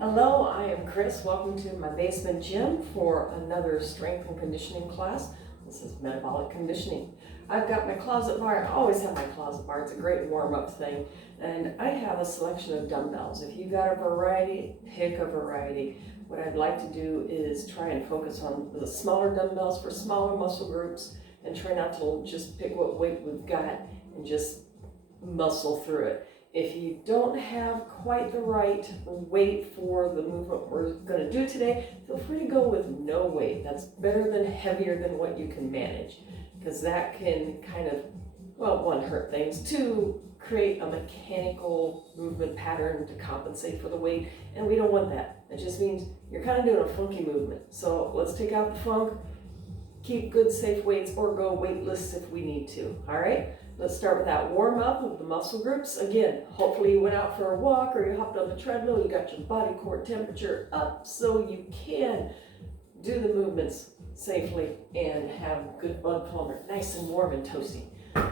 Hello, I am Chris. Welcome to my basement gym for another strength and conditioning class. This is metabolic conditioning. I've got my closet bar. I always have my closet bar. It's a great warm-up thing. And I have a selection of dumbbells. If you've got a variety, pick a variety. What I'd like to do is try and focus on the smaller dumbbells for smaller muscle groups and try not to just pick what weight we've got and just muscle through it. If you don't have quite the right weight for the movement we're going to do today, feel free to go with no weight. That's better than heavier than what you can manage, because that can kind of, well, one, hurt things, two, create a mechanical movement pattern to compensate for the weight, and we don't want that. It just means you're kind of doing a funky movement. So let's take out the funk, keep good safe weights, or go weightless if we need to, all right? Let's start with that warm up of the muscle groups. Again, hopefully you went out for a walk or you hopped on the treadmill, you got your body core temperature up so you can do the movements safely and have good blood flow, nice and warm and toasty.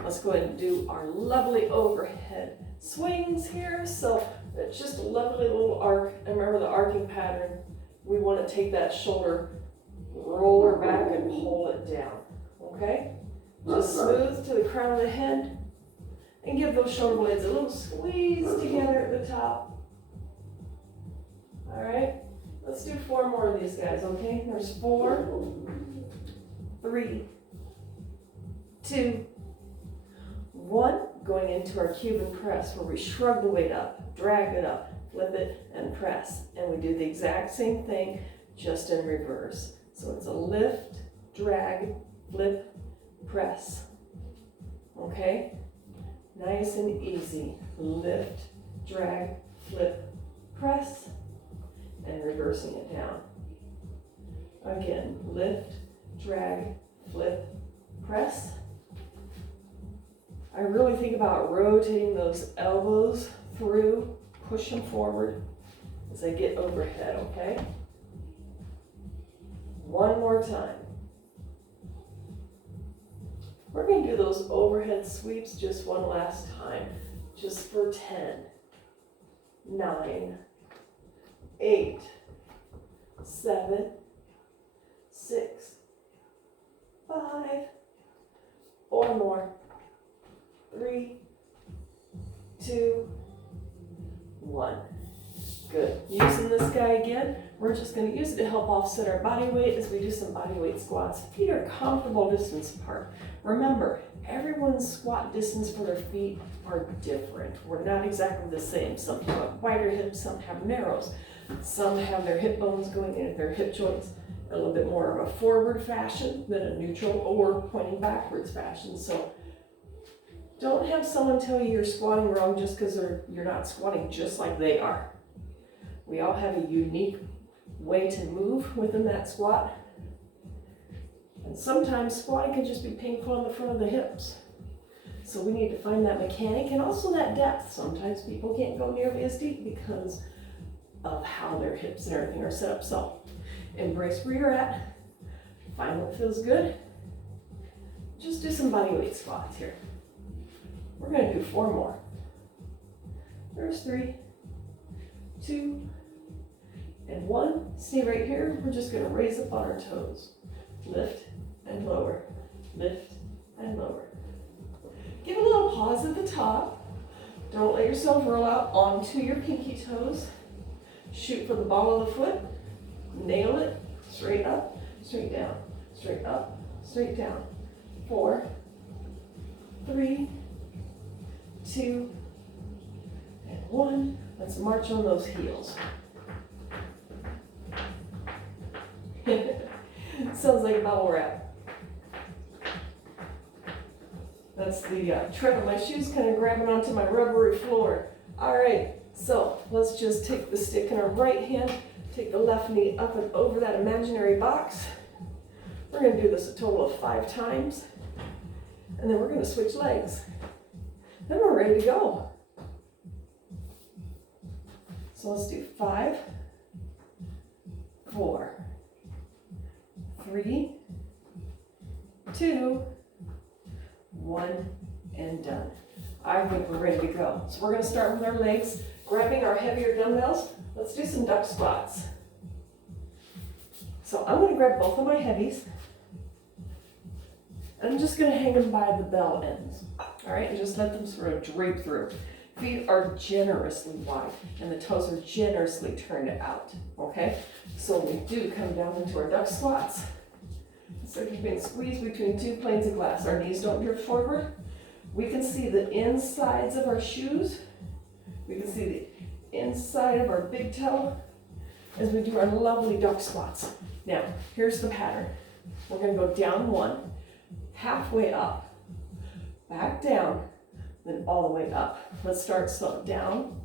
Let's go ahead and do our lovely overhead swings here. So it's just a lovely little arc. And remember the arcing pattern. We want to take that shoulder, roll her back and pull it down, okay? Just smooth to the crown of the head and give those shoulder blades a little squeeze together at the top. All right, let's do 4 more of these guys, okay? There's 4, 3, 2, 1. Going into our Cuban press where we shrug the weight up, drag it up, flip it, and press. And we do the exact same thing, just in reverse. So it's a lift, drag, flip, press. Okay? Nice and easy. Lift, drag, flip, press, and reversing it down. Again, lift, drag, flip, press. I really think about rotating those elbows through, push them forward as I get overhead, okay? One more time. We're going to do those overhead sweeps just one last time, just for 10, 9, 8, 7, 6, 5, or more. 3, 2, 1. Good. Using this guy again, we're just going to use it to help offset our body weight as we do some body weight squats. Feet are comfortable distance apart. Remember, everyone's squat distance for their feet are different. We're not exactly the same. Some have wider hips, some have narrows. Some have their hip bones going into their hip joints a little bit more of a forward fashion than a neutral or pointing backwards fashion. So don't have someone tell you you're squatting wrong just because you're not squatting just like they are. We all have a unique way to move within that squat. And sometimes squatting can just be painful on the front of the hips. So we need to find that mechanic and also that depth. Sometimes people can't go nearly as deep because of how their hips and everything are set up. So embrace where you're at. Find what feels good. Just do some body weight squats here. We're going to do 4 more. There's 3, 2, and 1. Stay right here. We're just going to raise up on our toes. Lift and lower. Lift and lower. Give a little pause at the top. Don't let yourself roll out onto your pinky toes. Shoot for the ball of the foot. Nail it. Straight up, straight down. Straight up, straight down. 4, 3, 2, and 1. Let's march on those heels. Sounds like a bubble wrap. That's the tread of my shoes kind of grabbing onto my rubbery floor. All right, so let's just take the stick in our right hand, take the left knee up and over that imaginary box. We're going to do this a total of 5 times, and then we're going to switch legs. Then we're ready to go. So let's do 5, 4, 3, 2, 1, and done. I think we're ready to go. So we're going to start with our legs. Grabbing our heavier dumbbells, let's do some duck squats. So I'm going to grab both of my heavies, and I'm just going to hang them by the bell ends. All right, and just let them sort of drape through. Feet are generously wide, and the toes are generously turned out, okay? So when we do come down into our duck squats, so keeping squeezed between two planes of glass. Our knees don't drift forward. We can see the insides of our shoes. We can see the inside of our big toe as we do our lovely duck squats. Now, here's the pattern. We're going to go down one, halfway up, back down, then all the way up. Let's start slow. Down,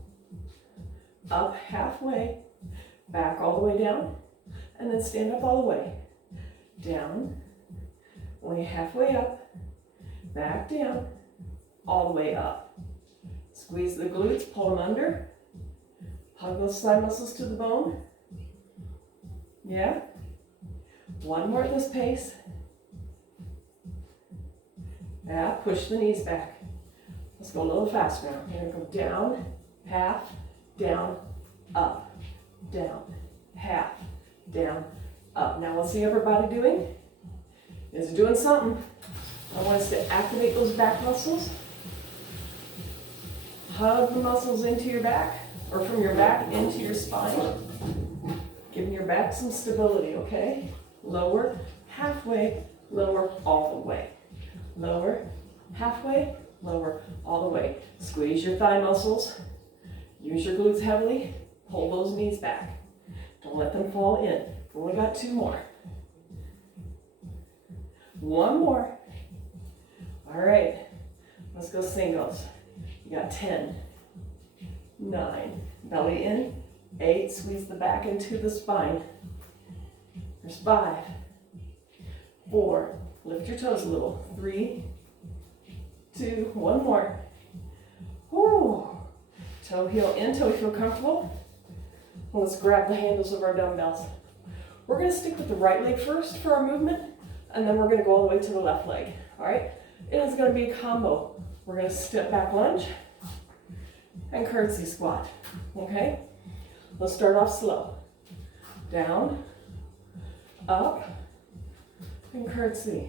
up halfway, back all the way down, and then stand up all the way. Down, only halfway up, back down, all the way up. Squeeze the glutes, pull them under. Hug those side muscles to the bone. Yeah? One more at this pace. Yeah, push the knees back. Let's go a little faster now. We're gonna go down, half, down, up, down, half, down, up. Now what's the upper body doing? It's doing something. I want us to activate those back muscles. Hug the muscles into your back, or from your back into your spine. Giving your back some stability, okay? Lower, halfway, lower, all the way. Lower, halfway, lower, all the way. Squeeze your thigh muscles. Use your glutes heavily. Pull those knees back. Don't let them fall in. We've only got two more. One more. All right, let's go singles. You got 10, 9, belly in, 8, squeeze the back into the spine. There's 5, 4, lift your toes a little, 3, 2, one more. Whoo. Toe heel in till we feel comfortable. Let's grab the handles of our dumbbells. We're going to stick with the right leg first for our movement, and then we're going to go all the way to the left leg. All right? It is going to be a combo. We're going to step back lunge and curtsy squat. Okay? Let's start off slow. Down, up, and curtsy.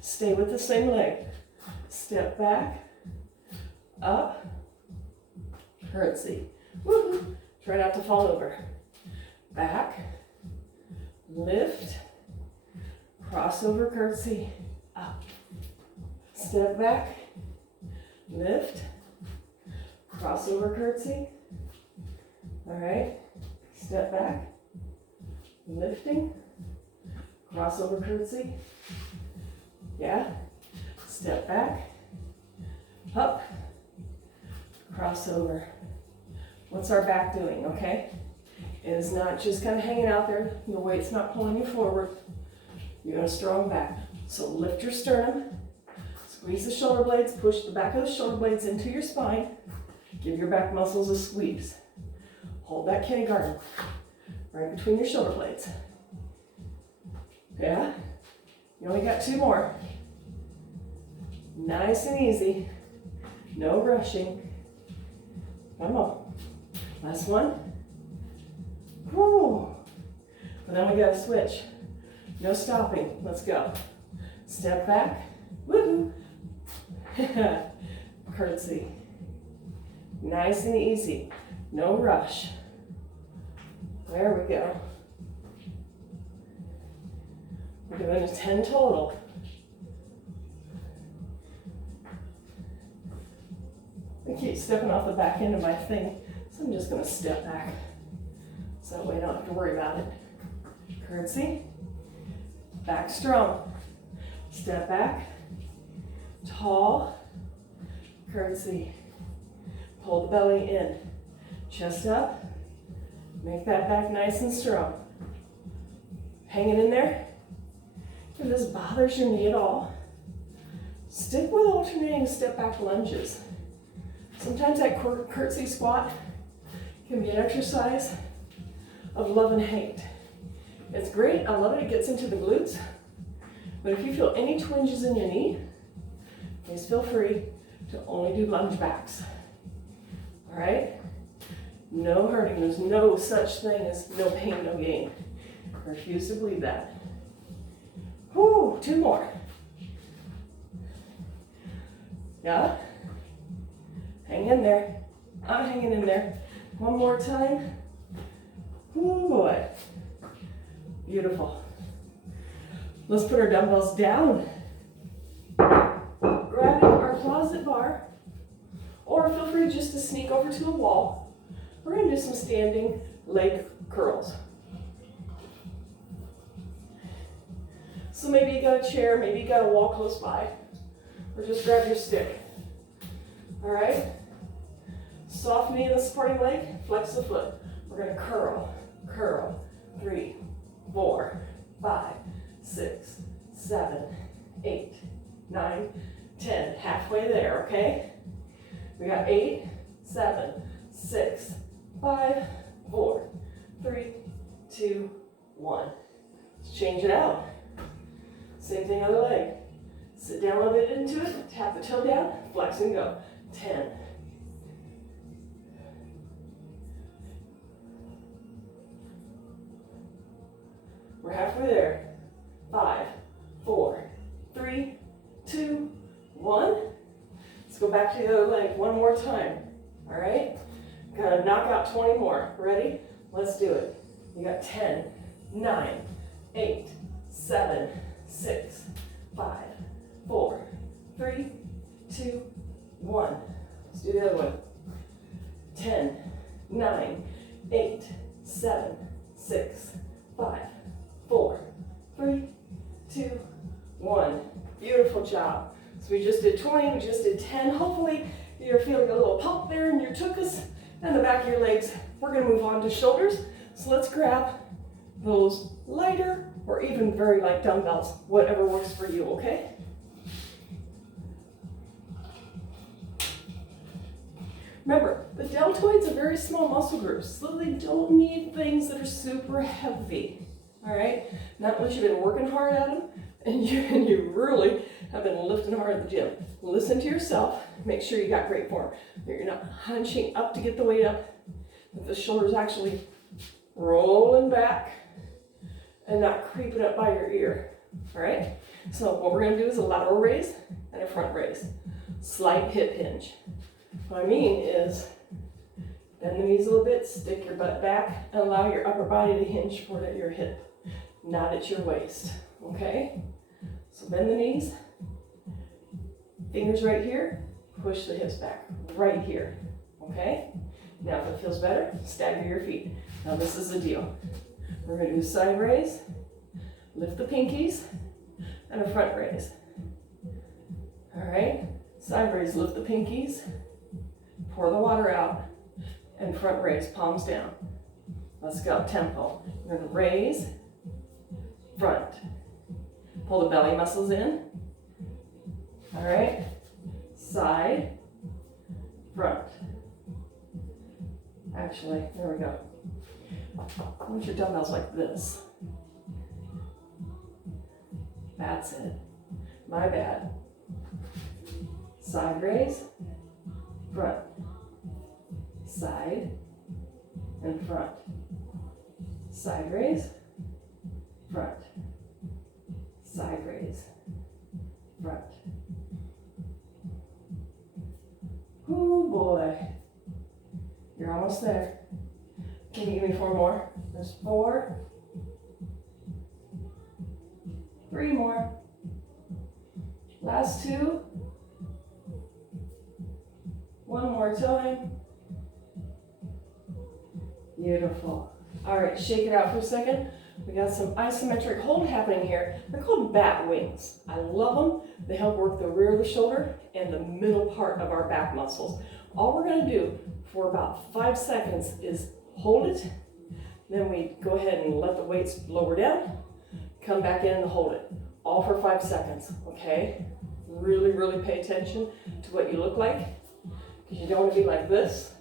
Stay with the same leg. Step back, up, curtsy. Woo-hoo. Try not to fall over. Back, lift, crossover curtsy, up. Step back, lift, crossover curtsy. All right, step back, lifting, crossover curtsy. Yeah, step back, up, crossover. What's our back doing, okay? It is not just kind of hanging out there. Your weight's not pulling you forward. You're going to strong back. So lift your sternum, squeeze the shoulder blades, push the back of the shoulder blades into your spine. Give your back muscles a squeeze. Hold that kindergarten right between your shoulder blades. Yeah? You only got 2 more. Nice and easy. No rushing. Come on. Last one. Woo. And then we got to switch. No stopping. Let's go. Step back. Woohoo. Curtsy. Nice and easy. No rush. There we go. We're doing a 10 total. I keep stepping off the back end of my thing, so I'm just going to step back. So that way I don't have to worry about it. Curtsy. Back strong. Step back. Tall. Curtsy. Pull the belly in. Chest up. Make that back nice and strong. Hang it in there. If this bothers your knee at all, stick with alternating step back lunges. Sometimes that curtsy squat can be an exercise of love and hate. It's great, I love it, it gets into the glutes. But if you feel any twinges in your knee, please feel free to only do lunge backs. All right? No hurting. There's no such thing as no pain, no gain. Refuse to believe that. Whew, 2 more. Yeah? Hang in there. I'm hanging in there. 1 more time. Oh boy. Beautiful. Let's put our dumbbells down. Grabbing our closet bar, or feel free just to sneak over to a wall. We're going to do some standing leg curls. So maybe you got a chair, maybe you got a wall close by, or just grab your stick. All right? Soft knee in the supporting leg, flex the foot. We're going to curl, curl. 3, 4, 5, 6, 7, 8, 9, 10. Halfway there, okay? We got 8, 7, 6, 5, 4, 3, 2, 1. Let's change it out. Same thing other leg. Sit down a little bit into it, tap the toe down, flex and go. 10. We're halfway there. 5, 4, 3, 2, 1. Let's go back to the other leg 1 more time. All right? Gotta knock out 20 more. Ready? Let's do it. You got 10, 9, 8, 7, 6, 5, 4, 3, 2, 1. Let's do the other one. 10, 9, 8, 7, 6, 5, 4, 3, 2, 1. Beautiful job. So we just did 20, we just did 10. Hopefully you're feeling a little pump there in your tuchus and the back of your legs. We're going to move on to shoulders. So let's grab those lighter or even very light dumbbells, whatever works for you, okay? Remember, the deltoids are very small muscle groups, so they don't need things that are super heavy, all right? Not unless you've been working hard at them and you really have been lifting hard at the gym. Listen to yourself, make sure you got great form, that you're not hunching up to get the weight up, that the shoulders actually rolling back and not creeping up by your ear, all right? So what we're gonna do is a lateral raise and a front raise. Slight hip hinge. What I mean is bend the knees a little bit, stick your butt back, and allow your upper body to hinge forward at your hip, not at your waist, okay? So bend the knees, fingers right here, push the hips back, right here, okay? Now if it feels better, stagger your feet. Now this is the deal. We're gonna do a side raise, lift the pinkies, and a front raise. All right, side raise, lift the pinkies, pour the water out, and front raise, palms down. Let's go, tempo. We're gonna raise, front. Pull the belly muscles in. All right, side, front. Actually, there we go. I want your dumbbells like this. That's it. My bad. Side raise, front. Side and front. Side raise, front. Side raise, front. Oh boy. You're almost there. Can you give me 4 more? There's 4. 3 more. Last 2. 1 more time. Beautiful. All right, shake it out for a second. We got some isometric hold happening here. They're called bat wings. I love them. They help work the rear of the shoulder and the middle part of our back muscles. All we're gonna do for about 5 seconds is hold it. Then we go ahead and let the weights lower down. Come back in and hold it. All for 5 seconds, okay? Really, really pay attention to what you look like, because you don't want to be like this.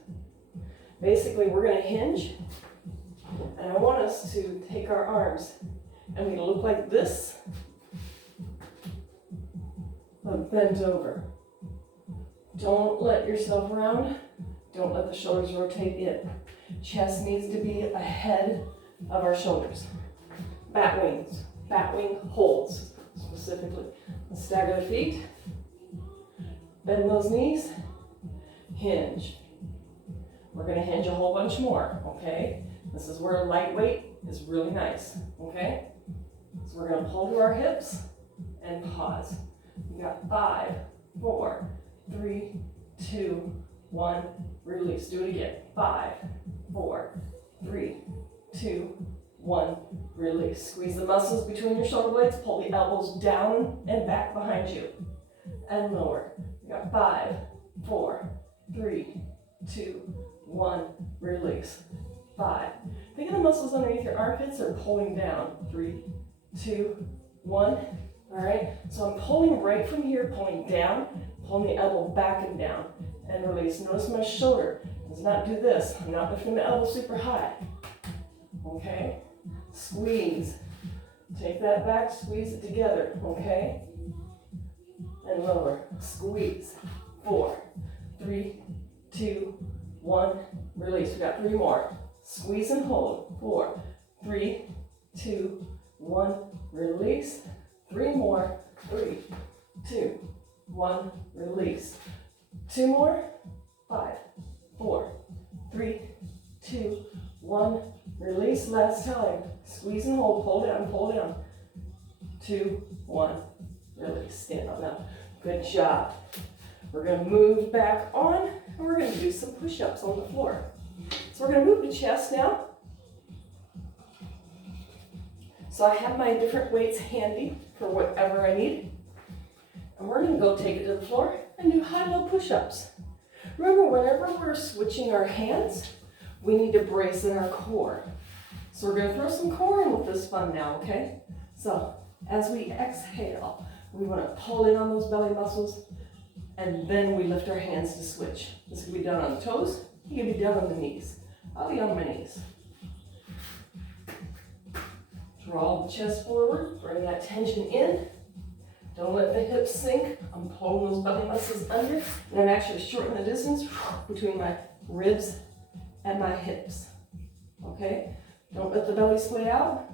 Basically, we're gonna hinge, and I want us to take our arms and we look like this, but bent over. Don't let yourself round. Don't let the shoulders rotate in. Chest needs to be ahead of our shoulders. Bat wings, bat wing holds specifically. Let's stagger the feet. Bend those knees. Hinge. We're going to hinge a whole bunch more, okay? This is where lightweight is really nice, okay? So we're going to pull to our hips and pause. We got 5, 4, 3, 2, 1, release. Do it again. 5, 4, 3, 2, 1, release. Squeeze the muscles between your shoulder blades. Pull the elbows down and back behind you. And lower. We got 5, 4, 3, 2, 1, release. 5. Think of the muscles underneath your armpits are pulling down. 3, 2, 1. All right. So I'm pulling right from here, pulling down, pulling the elbow back and down, and release. Notice my shoulder does not do this. I'm not lifting the elbow super high. Okay. Squeeze. Take that back, squeeze it together. Okay. And lower. Squeeze. 4, 3, 2, 1. Release. We got 3 more. Squeeze and hold. 4, 3, 2, 1. Release. 3 more. 3, 2, 1. Release. 2 more. 5, 4, 3, 2, 1. Release. Last time. Squeeze and hold. Pull down. Pull down. 2, 1. Release. Stand up now. Good job. We're going to move back on, and we're going to do some push-ups on the floor. So we're going to move the chest now. So I have my different weights handy for whatever I need. And we're going to go take it to the floor and do high-low push-ups. Remember, whenever we're switching our hands, we need to brace in our core. So we're going to throw some core in with this fun now, okay? So as we exhale, we want to pull in on those belly muscles, and then we lift our hands to switch. This can be done on the toes. It can be done on the knees. I'll be on my knees. Draw the chest forward. Bring that tension in. Don't let the hips sink. I'm pulling those belly muscles under, and I'm actually shortening the distance between my ribs and my hips. Okay? Don't let the belly splay out.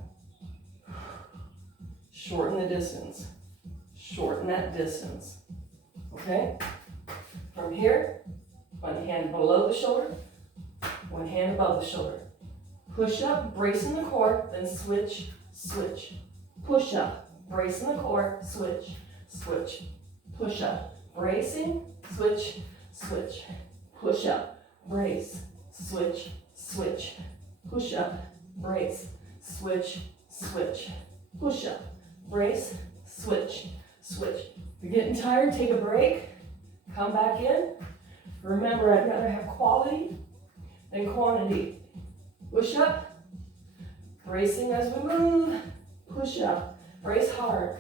Shorten the distance. Shorten that distance. Okay? From here, one hand below the shoulder, one hand above the shoulder. Push up, brace in the core, then switch, switch. Push up, brace in the core, switch, switch. Push up, bracing, switch, switch. Push up, brace, switch, switch. Push up, brace, switch, switch. Push up, brace, switch, switch. If you're getting tired, take a break. Come back in. Remember, I'd rather have quality than quantity. Push up. Bracing as we move. Push up. Brace hard.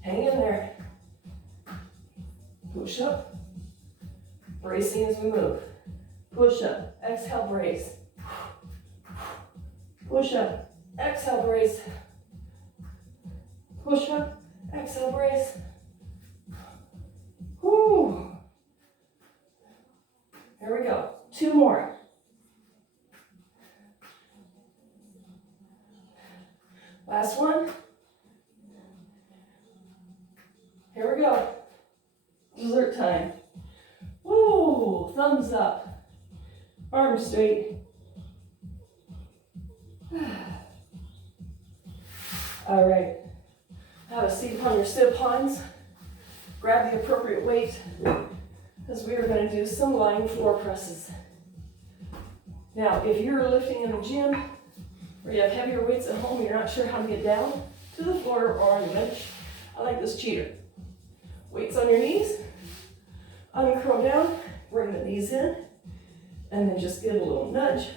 Hang in there. Push up. Bracing as we move. Push up. Exhale, brace. Push up. Exhale, brace. Push up, exhale, brace. Whoo. Here we go. 2 more. Last one. Here we go. Dessert time. Woo. Thumbs up. Arms straight. All right. Have a seat upon your sit-pons. Grab the appropriate weight, because we are going to do some lying floor presses. Now, if you're lifting in the gym, or you have heavier weights at home, you're not sure how to get down to the floor or on the bench, I like this cheater. Weights on your knees, uncurl down, bring the knees in, and then just give a little nudge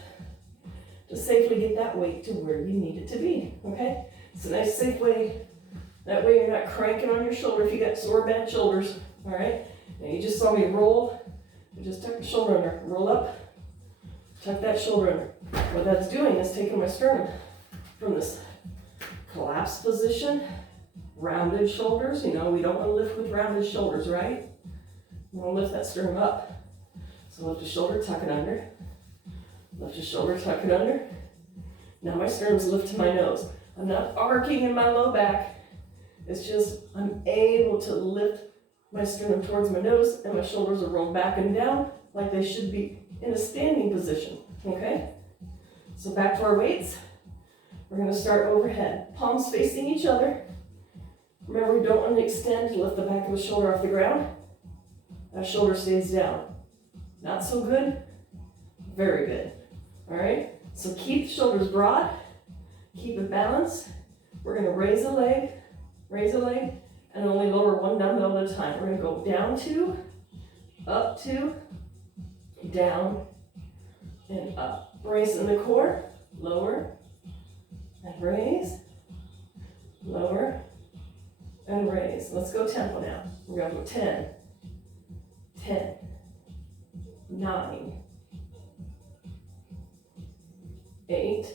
to safely get that weight to where you need it to be, okay? It's a nice, safe way. That way you're not cranking on your shoulder if you got sore bad shoulders, all right? Now you just saw me roll. You just tuck the shoulder under, roll up, tuck that shoulder under. What that's doing is taking my sternum from this collapsed position, rounded shoulders. You know, we don't want to lift with rounded shoulders, right? We want to lift that sternum up. So lift a shoulder, tuck it under. Lift a shoulder, tuck it under. Now my sternum's lift to my nose. I'm not arcing in my low back. It's just I'm able to lift my sternum towards my nose and my shoulders are rolled back and down like they should be in a standing position, okay? So back to our weights. We're gonna start overhead. Palms facing each other. Remember, we don't want to extend to lift the back of the shoulder off the ground. That shoulder stays down. Not so good, very good. All right, so keep the shoulders broad, keep it balanced. We're gonna raise a leg, and only lower one dumbbell at a time. We're gonna go down two, up two, down, and up. Brace in the core, lower, and raise, lower, and raise. Let's go tempo now. We're gonna go 10, 10, 9, 8,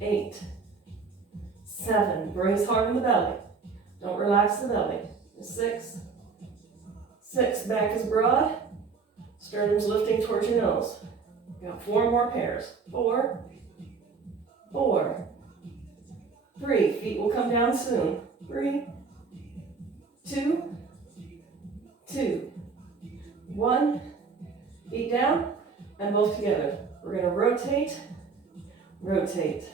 8, 7. Brace hard in the belly. Don't relax the belly. 6, 6. Back is broad. Sternum's lifting towards your nose. Got 4 more pairs. 4, 4, 3. Feet will come down soon. 3, 2, 2, 1. Feet down and both together. We're going to rotate, rotate.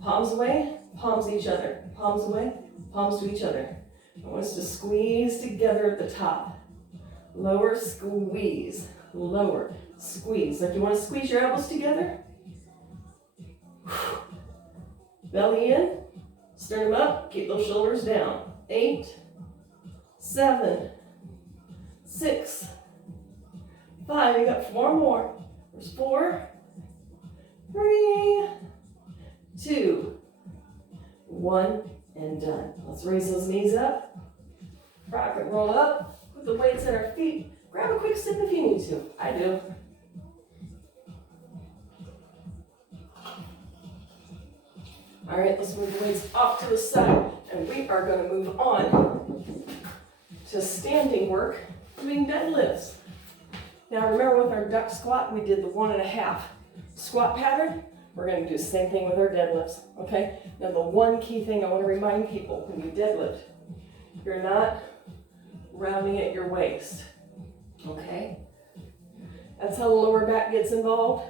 Palms away, palms each other. Palms away, palms to each other. I want us to squeeze together at the top. Lower, squeeze. Lower, squeeze. Like you want to squeeze your elbows together. Belly in, sternum up, keep those shoulders down. 8, 7, 6, 5. You got 4 more. There's 4, 3, 2, 1, and done. Let's raise those knees up. Rock and roll up. Put the weights at our feet. Grab a quick sip if you need to. I do. All right, let's move the weights off to the side, and we are going to move on to standing work, doing deadlifts. Now remember, with our duck squat, we did the 1.5 squat pattern. We're going to do the same thing with our deadlifts, okay? Now the one key thing I want to remind people when you deadlift, you're not rounding at your waist, okay? That's how the lower back gets involved,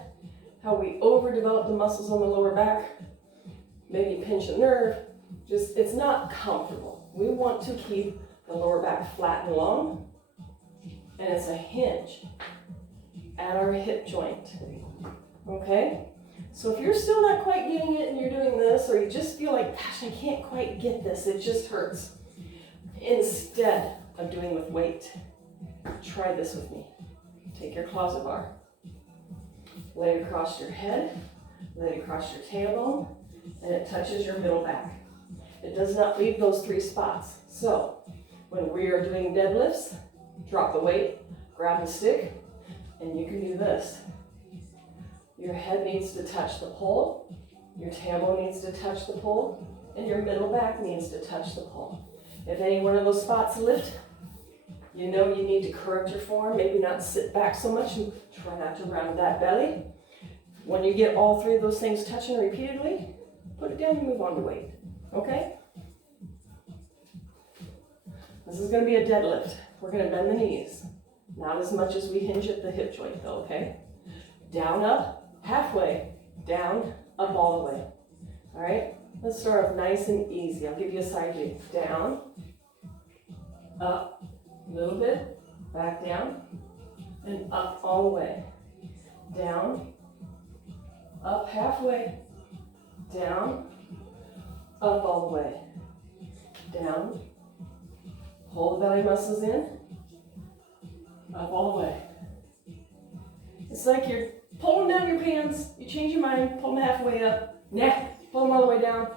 how we overdevelop the muscles on the lower back. Maybe pinch a nerve, just, it's not comfortable. We want to keep the lower back flat and long, and it's a hinge at our hip joint, okay? So if you're still not quite getting it and you're doing this, or you just feel like, gosh, I can't quite get this, it just hurts. Instead of doing with weight, try this with me. Take your closet bar, lay it across your head, lay it across your tailbone, and it touches your middle back. It does not leave those 3 spots. So when we are doing deadlifts, drop the weight, grab the stick, and you can do this. Your head needs to touch the pole, your tailbone needs to touch the pole, and your middle back needs to touch the pole. If any one of those spots lift, you know you need to correct your form, maybe not sit back so much and try not to round that belly. When you get all 3 of those things touching repeatedly, put it down and move on to weight, okay? This is going to be a deadlift. We're going to bend the knees. Not as much as we hinge at the hip joint though, okay? Down, up, halfway, down, up all the way. All right? Let's start off nice and easy. I'll give you a side view. Down, up, a little bit, back down, and up all the way. Down, up halfway, down, up all the way. Down, pull the belly muscles in, up all the way. It's like you're pulling down your pants, you change your mind, pull them halfway up, nah, pull them all the way down,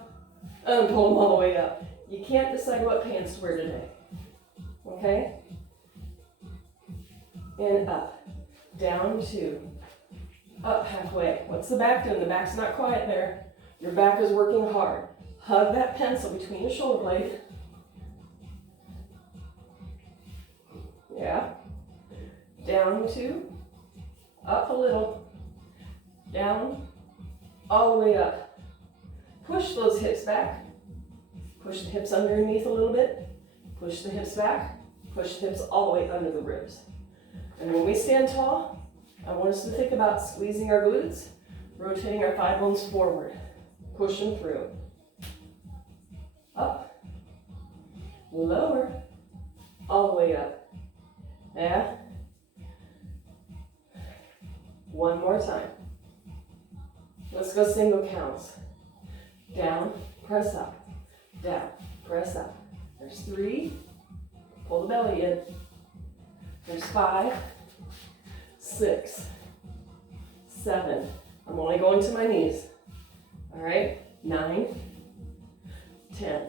and pull them all the way up. You can't decide what pants to wear today, okay? And up, down 2, up halfway. What's the back doing? The back's not quiet there. Your back is working hard. Hug that pencil between your shoulder blade. Yeah. down 2, up a little, down, all the way up. Push those hips back. Push the hips underneath a little bit. Push the hips back. Push the hips all the way under the ribs. And when we stand tall, I want us to think about squeezing our glutes, rotating our thigh bones forward, pushing through. Up, lower, all the way up. Yeah. One more time. Let's go single counts. Down, press up. Down, press up. There's 3. Pull the belly in. There's 5, 6, 7. I'm only going to my knees. All right, 9, 10.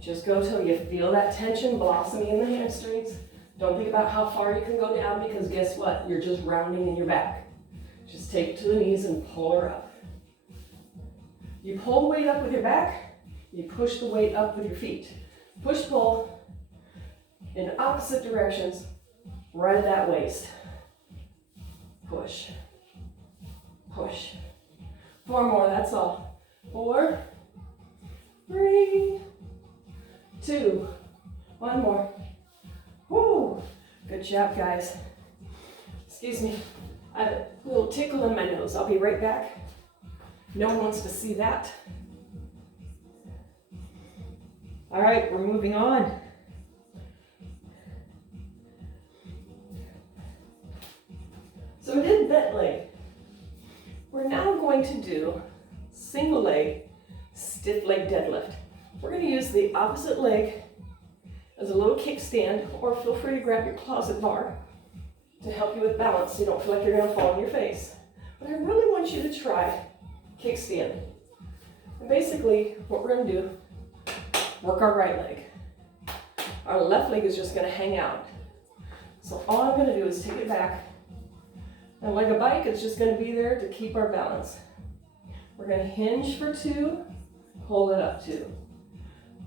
Just go till you feel that tension blossoming in the hamstrings. Don't think about how far you can go down, because guess what? You're just rounding in your back. Just take it to the knees and pull her up. You pull the weight up with your back, you push the weight up with your feet. Push, pull in opposite directions, right at that waist. Push, push. 4 more, that's all. 4, 3, 2, 1 more. Woo! Good job, guys. Excuse me, I have a little tickle in my nose. I'll be right back. No one wants to see that. All right, we're moving on. So we did bent leg. We're now going to do single leg, stiff leg deadlift. We're going to use the opposite leg as a little kickstand, or feel free to grab your closet bar to help you with balance so you don't feel like you're going to fall on your face. But I really want you to try kickstand. And basically, what we're going to do, work our right leg. Our left leg is just going to hang out. So all I'm going to do is take it back. And like a bike, it's just going to be there to keep our balance. We're going to hinge for 2, hold it up 2.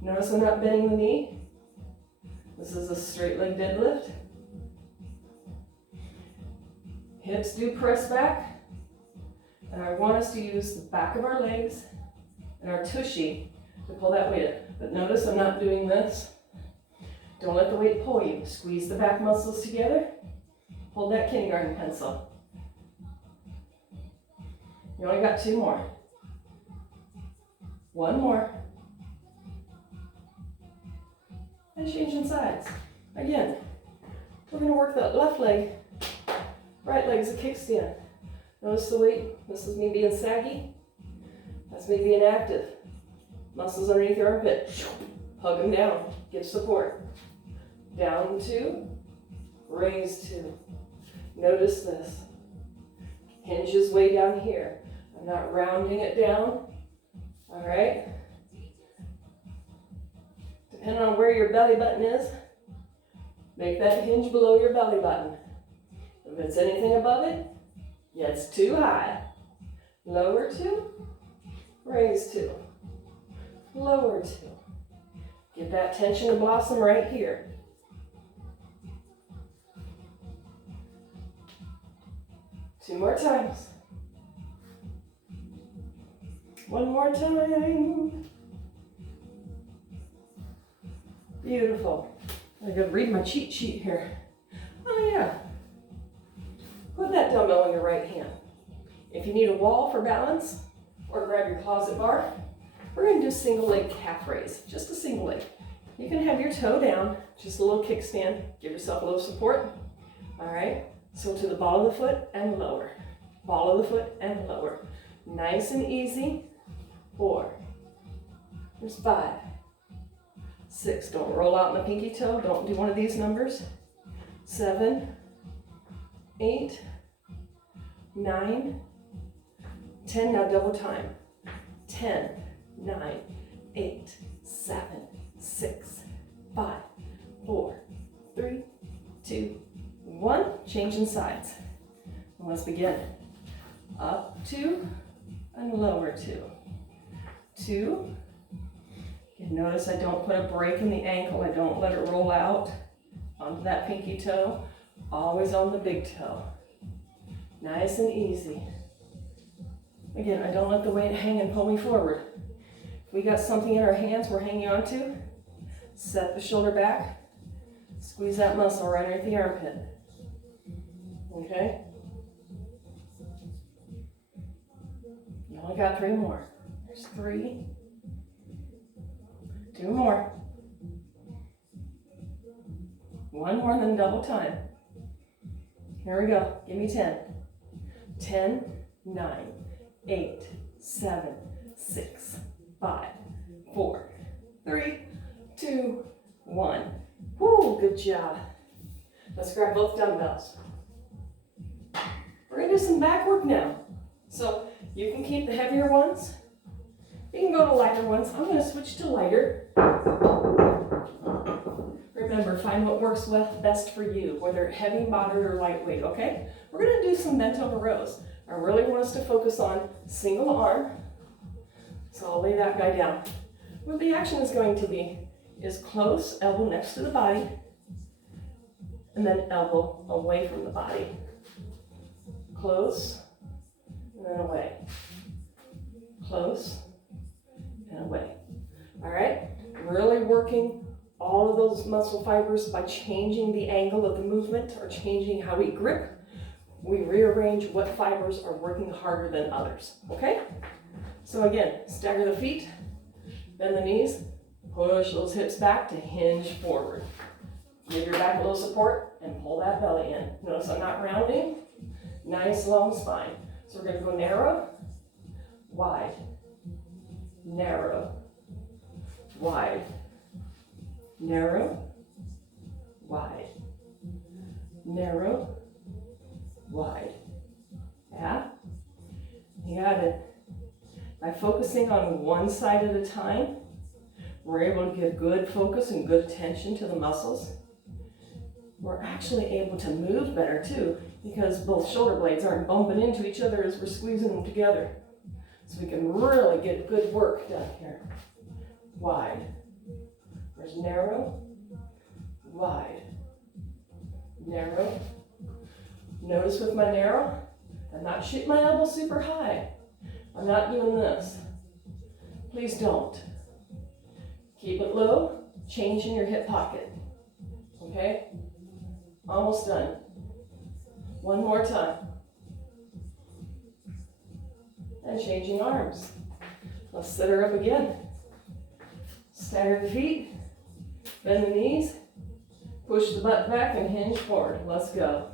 Notice I'm not bending the knee. This is a straight leg deadlift. Hips do press back. And I want us to use the back of our legs and our tushy to pull that weight up. But notice I'm not doing this. Don't let the weight pull you. Squeeze the back muscles together. Hold that kindergarten pencil. You only got 2 more. 1 more. And changing sides. Again, we're going to work that left leg. Right leg's a kickstand. Notice the weight. This is me being saggy. That's me being active. Muscles underneath your armpit. Hug them down. Give support. Down 2. Raise 2. Notice this. Hinges way down here. I'm not rounding it down. All right? Depending on where your belly button is, make that hinge below your belly button. If it's anything above it, yeah, it's too high. Lower 2, raise 2, lower 2. Get that tension to blossom right here. Two more times. One more time. Beautiful. I'm going to read my cheat sheet here. Oh yeah. Put that dumbbell in your right hand. If you need a wall for balance, or grab your closet bar, we're going to do single leg calf raise. Just a single leg. You can have your toe down, just a little kickstand. Give yourself a little support. All right. So to the ball of the foot and lower. Ball of the foot and lower. Nice and easy. 4. There's 5. 6. Don't roll out in the pinky toe. Don't do one of these numbers. 7. 8. 9. 10. Now double time. 10. 9. 8. 7. 6. 5. 4. 3. 2. 1. Changing sides. And let's begin. Up 2 and lower 2. 2. And notice I don't put a break in the ankle. I don't let it roll out onto that pinky toe. Always on the big toe. Nice and easy. Again, I don't let the weight hang and pull me forward. If we got something in our hands we're hanging on to, set the shoulder back, squeeze that muscle right underneath the armpit. Okay? You only got 3 more. There's 3. 2 more. 1 more, then double time. Here we go. Give me 10. 10, 9, 8, 7, 6, 5, 4, 3, 2, 1. Woo, good job. Let's grab both dumbbells. We're going to do some back work now. So you can keep the heavier ones. You can go to lighter ones. I'm going to switch to lighter. Remember, find what works best for you, whether heavy, moderate, or lightweight, okay? We're going to do some bent over rows. I really want us to focus on single arm. So I'll lay that guy down. What the action is going to be is close, elbow next to the body, and then elbow away from the body. Close, and then away. Close, and away. All right? Really working all of those muscle fibers by changing the angle of the movement or changing how we grip. We rearrange what fibers are working harder than others, okay? So again, stagger the feet, bend the knees, push those hips back to hinge forward. Give your back a little support and pull that belly in. Notice I'm not rounding. Nice long spine. So we're going to go narrow, wide, narrow, wide, narrow, wide, narrow, wide. Yeah? You got it. By focusing on one side at a time, we're able to give good focus and good attention to the muscles. We're actually able to move better too, because both shoulder blades aren't bumping into each other as we're squeezing them together. So we can really get good work done here. Wide. There's narrow, wide, narrow. Notice with my narrow, I'm not shooting my elbow super high. I'm not doing this. Please don't. Keep it low, change in your hip pocket. Okay? Almost done. One more time. And changing arms. Let's set her up again. Stagger the feet, bend the knees, push the butt back and hinge forward. Let's go.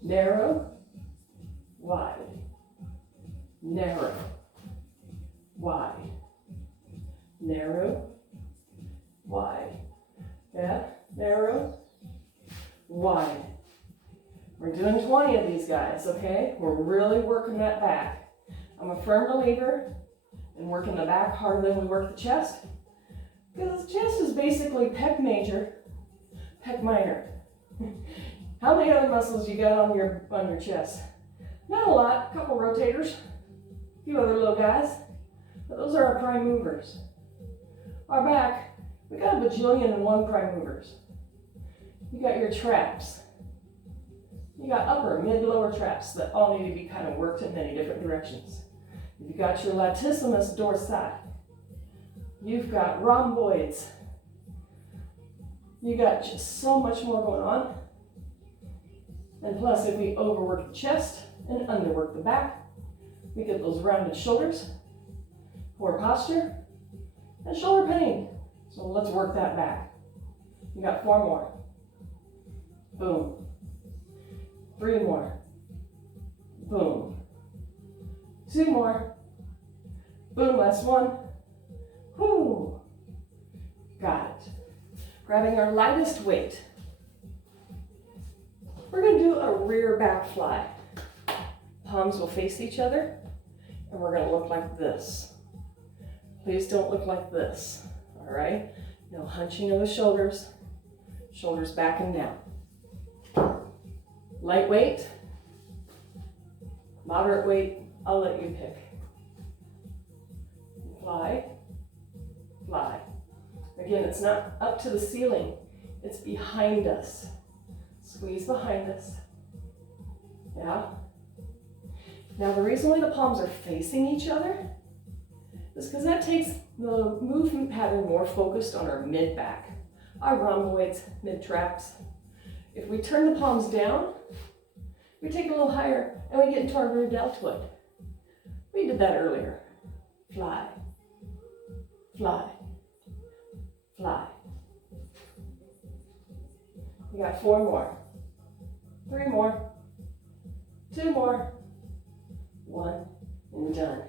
Narrow, wide, narrow, wide, narrow, wide. Yeah, narrow, wide. We're doing 20 of these guys, okay? We're really working that back. I'm a firm believer in working the back harder than we work the chest, because the chest is basically pec major, pec minor. How many other muscles you got on your chest? Not a lot, a couple rotators, a few other little guys, but those are our prime movers. Our back, we got a bajillion and one prime movers. You got your traps. You got upper, mid, lower traps that all need to be kind of worked in many different directions. You've got your latissimus dorsi. You've got rhomboids. You got just so much more going on. And plus, if we overwork the chest and underwork the back, we get those rounded shoulders, poor posture, and shoulder pain. So let's work that back. You got 4 more. Boom. 3 more. Boom. 2 more. Boom, last one. Whoo. Got it. Grabbing our lightest weight. We're going to do a rear back fly. Palms will face each other, and we're going to look like this. Please don't look like this, all right? No hunching of the shoulders, shoulders back and down. Lightweight, moderate weight, I'll let you pick. Fly, fly. Again, it's not up to the ceiling, it's behind us. Squeeze behind us. Yeah? Now the reason why the palms are facing each other is because that takes the movement pattern more focused on our mid-back, our rhomboids, mid-traps. If we turn the palms down, we take it a little higher and we get into our rear deltoid. We did that earlier. Fly, fly, fly. We got 4 more, 3 more, 2 more, 1, and done.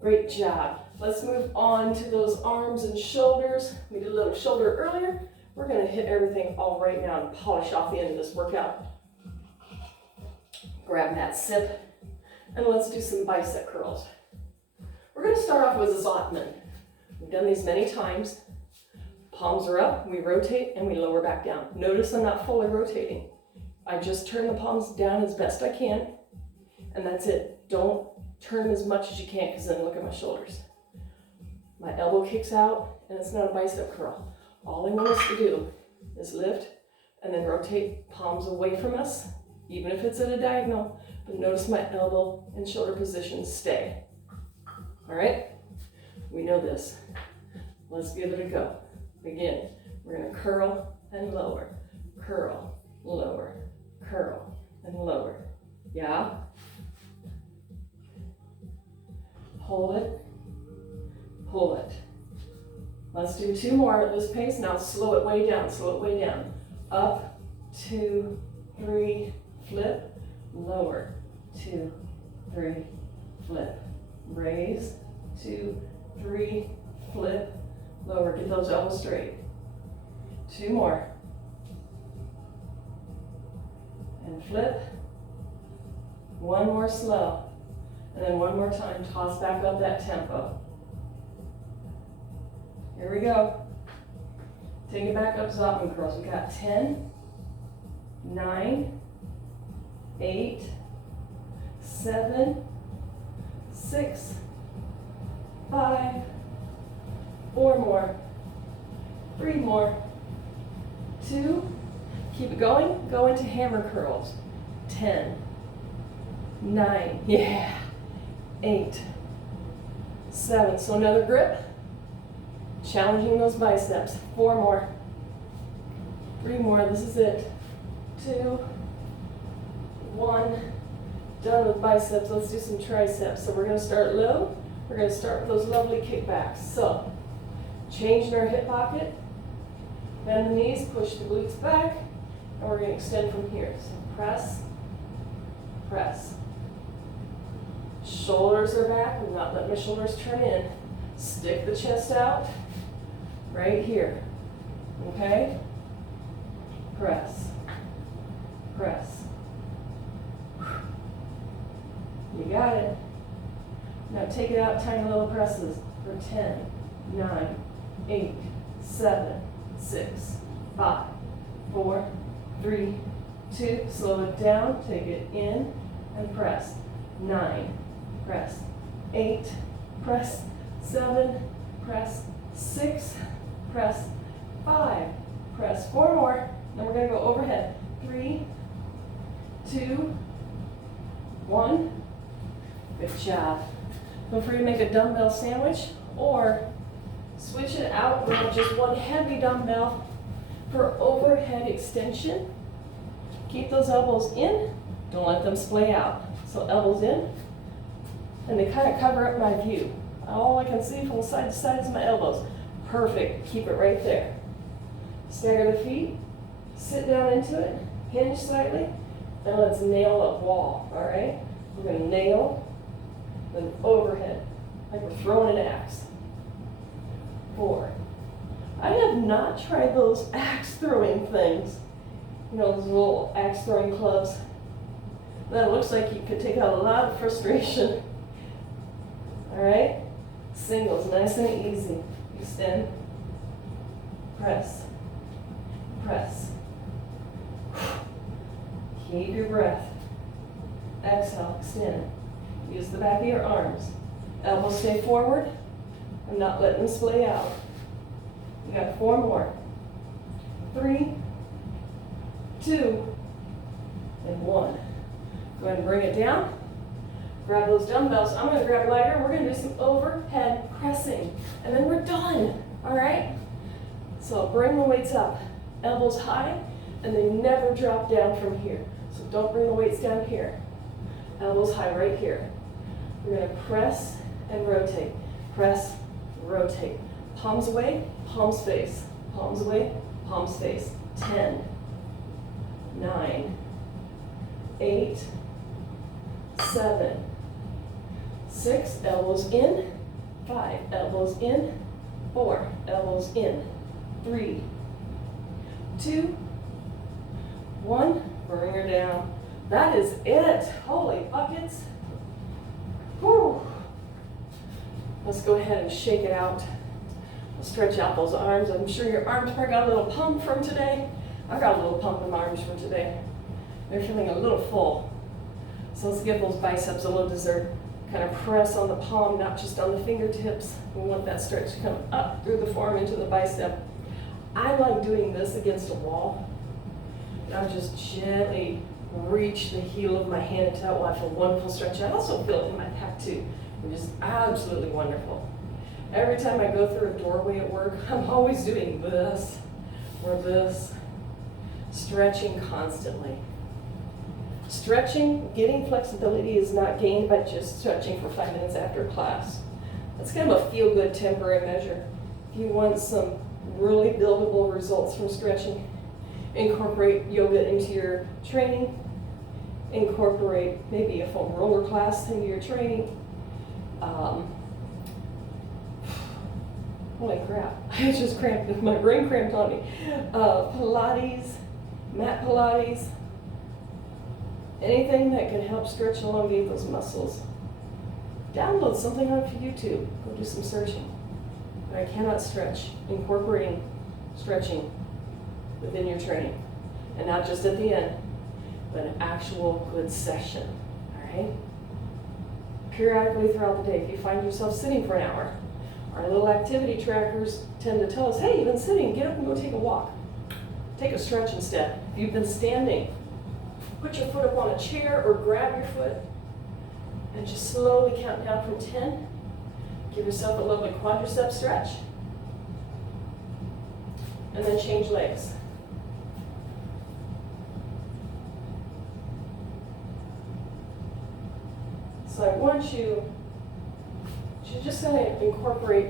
Great job. Let's move on to those arms and shoulders. We did a little shoulder earlier. We're gonna hit everything all right now and polish off the end of this workout. Grab that sip, and let's do some bicep curls. We're gonna start off with Zotman. We've done these many times. Palms are up, we rotate, and we lower back down. Notice I'm not fully rotating. I just turn the palms down as best I can, and that's it. Don't turn as much as you can, because then look at my shoulders. My elbow kicks out, and it's not a bicep curl. All I want us to do is lift, and then rotate palms away from us, even if it's at a diagonal, but notice my elbow and shoulder positions stay. All right? We know this. Let's give it a go. Begin. We're gonna curl and lower, curl, lower, curl, and lower. Yeah? Hold it, pull it. Let's do 2 more at this pace. Now slow it way down, slow it way down. Up, 2, 3, flip, lower, 2, 3, flip. Raise, 2, 3, flip, lower. Get those elbows straight. 2 more. And flip. 1 more slow. And then 1 more time, toss back up that tempo. Here we go. Take it back up, Zotman curls. We got 10, 9, 8, 7, 6, 5, 4 more, 3 more, 2, keep it going, go into hammer curls. 10, 9, yeah, 8, 7, so another grip, challenging those biceps. 4 more, 3 more, this is it. 2, 1, done with biceps. Let's do some triceps. So we're gonna start low. We're gonna start with those lovely kickbacks. So, changing our hip pocket, bend the knees, push the glutes back, and we're gonna extend from here. So press, press. Shoulders are back. I'm not letting my shoulders turn in. Stick the chest out right here. Okay? Press, press. You got it. Now take it out, tiny little presses for 10, 9, 8, 7, 6, 5, 4, 3, 2. Slow it down, take it in and press. 9, press. 8, press. 7, press. 6, press. 5, press. 4 more. Then we're going to go overhead. 3, 2, 1. Good job. Feel free to make a dumbbell sandwich or switch it out with just one heavy dumbbell for overhead extension. Keep those elbows in. Don't let them splay out. So elbows in, and they kind of cover up my view. All I can see from side to side is my elbows. Perfect. Keep it right there. Stagger the feet. Sit down into it. Hinge slightly. And let's nail a wall. All right? We're going to nail, then overhead, like we're throwing an axe. 4. I have not tried those axe throwing things. You know, those little axe throwing clubs. That looks like you could take out a lot of frustration. All right? Singles, nice and easy. Extend, press, press. Keep your breath. Exhale, extend. Use the back of your arms. Elbows stay forward. I'm not letting them splay out. You got 4 more. 3, 2, and 1. Go ahead and bring it down. Grab those dumbbells. I'm going to grab lighter. We're going to do some overhead pressing. And then we're done. All right? So bring the weights up. Elbows high, and they never drop down from here. So don't bring the weights down here. Elbows high right here. We're going to press and rotate. Press, rotate. Palms away, palms face. Palms away, palms face. 10, 9, 8, 7, 6, elbows in, 5, elbows in, 4, elbows in, 3, 2, 1, bring her down. That is it. Holy buckets. Whew. Let's go ahead and shake it out. Stretch out those arms. I'm sure your arms probably got a little pump from today. I got a little pump in my arms from today. They're feeling a little full. So let's give those biceps a little dessert. Kind of press on the palm, not just on the fingertips. We want that stretch to come up through the forearm into the bicep. I like doing this against a wall. And I just gently reach the heel of my hand into that wall. I feel one full stretch. I also feel it in my pec too, which is absolutely wonderful. Every time I go through a doorway at work, I'm always doing this or this, stretching constantly. Stretching, getting flexibility is not gained by just stretching for 5 minutes after class. That's kind of a feel-good temporary measure. If you want some really buildable results from stretching, incorporate yoga into your training, incorporate maybe a foam roller class into your training. Holy crap, I just cramped, my brain cramped on me. Pilates, mat Pilates, anything that can help stretch and elongate those muscles. Download something off YouTube, go do some searching. But I cannot stretch, incorporating stretching within your training. And not just at the end, but an actual good session, all right? Periodically throughout the day, if you find yourself sitting for an hour, our little activity trackers tend to tell us, hey, you've been sitting, get up and go take a walk. Take a stretch instead. If you've been standing, put your foot up on a chair or grab your foot and just slowly count down from 10. Give yourself a lovely quadricep stretch. And then change legs. So I want you to just kind of incorporate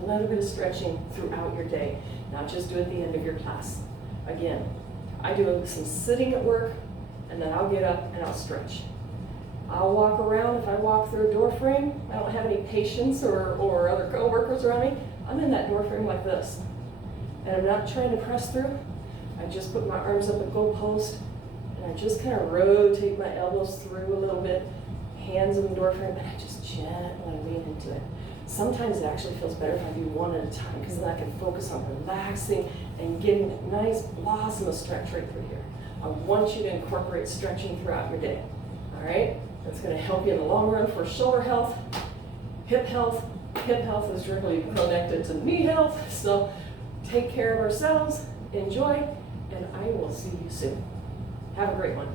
a little bit of stretching throughout your day, not just do it at the end of your class. Again, I do some sitting at work, and then I'll get up and I'll stretch. I'll walk around. If I walk through a door frame, I don't have any patients or other co-workers around me, I'm in that door frame like this. And I'm not trying to press through. I just put my arms up a goalpost, and I just kind of rotate my elbows through a little bit, hands in the door frame, and I just gently lean into it. Sometimes it actually feels better if I do one at a time, because then I can focus on relaxing and getting a nice blossom of stretch right through here. I want you to incorporate stretching throughout your day, all right? That's gonna help you in the long run for shoulder health, hip health. Hip health is directly connected to knee health, so take care of ourselves, enjoy, and I will see you soon. Have a great one.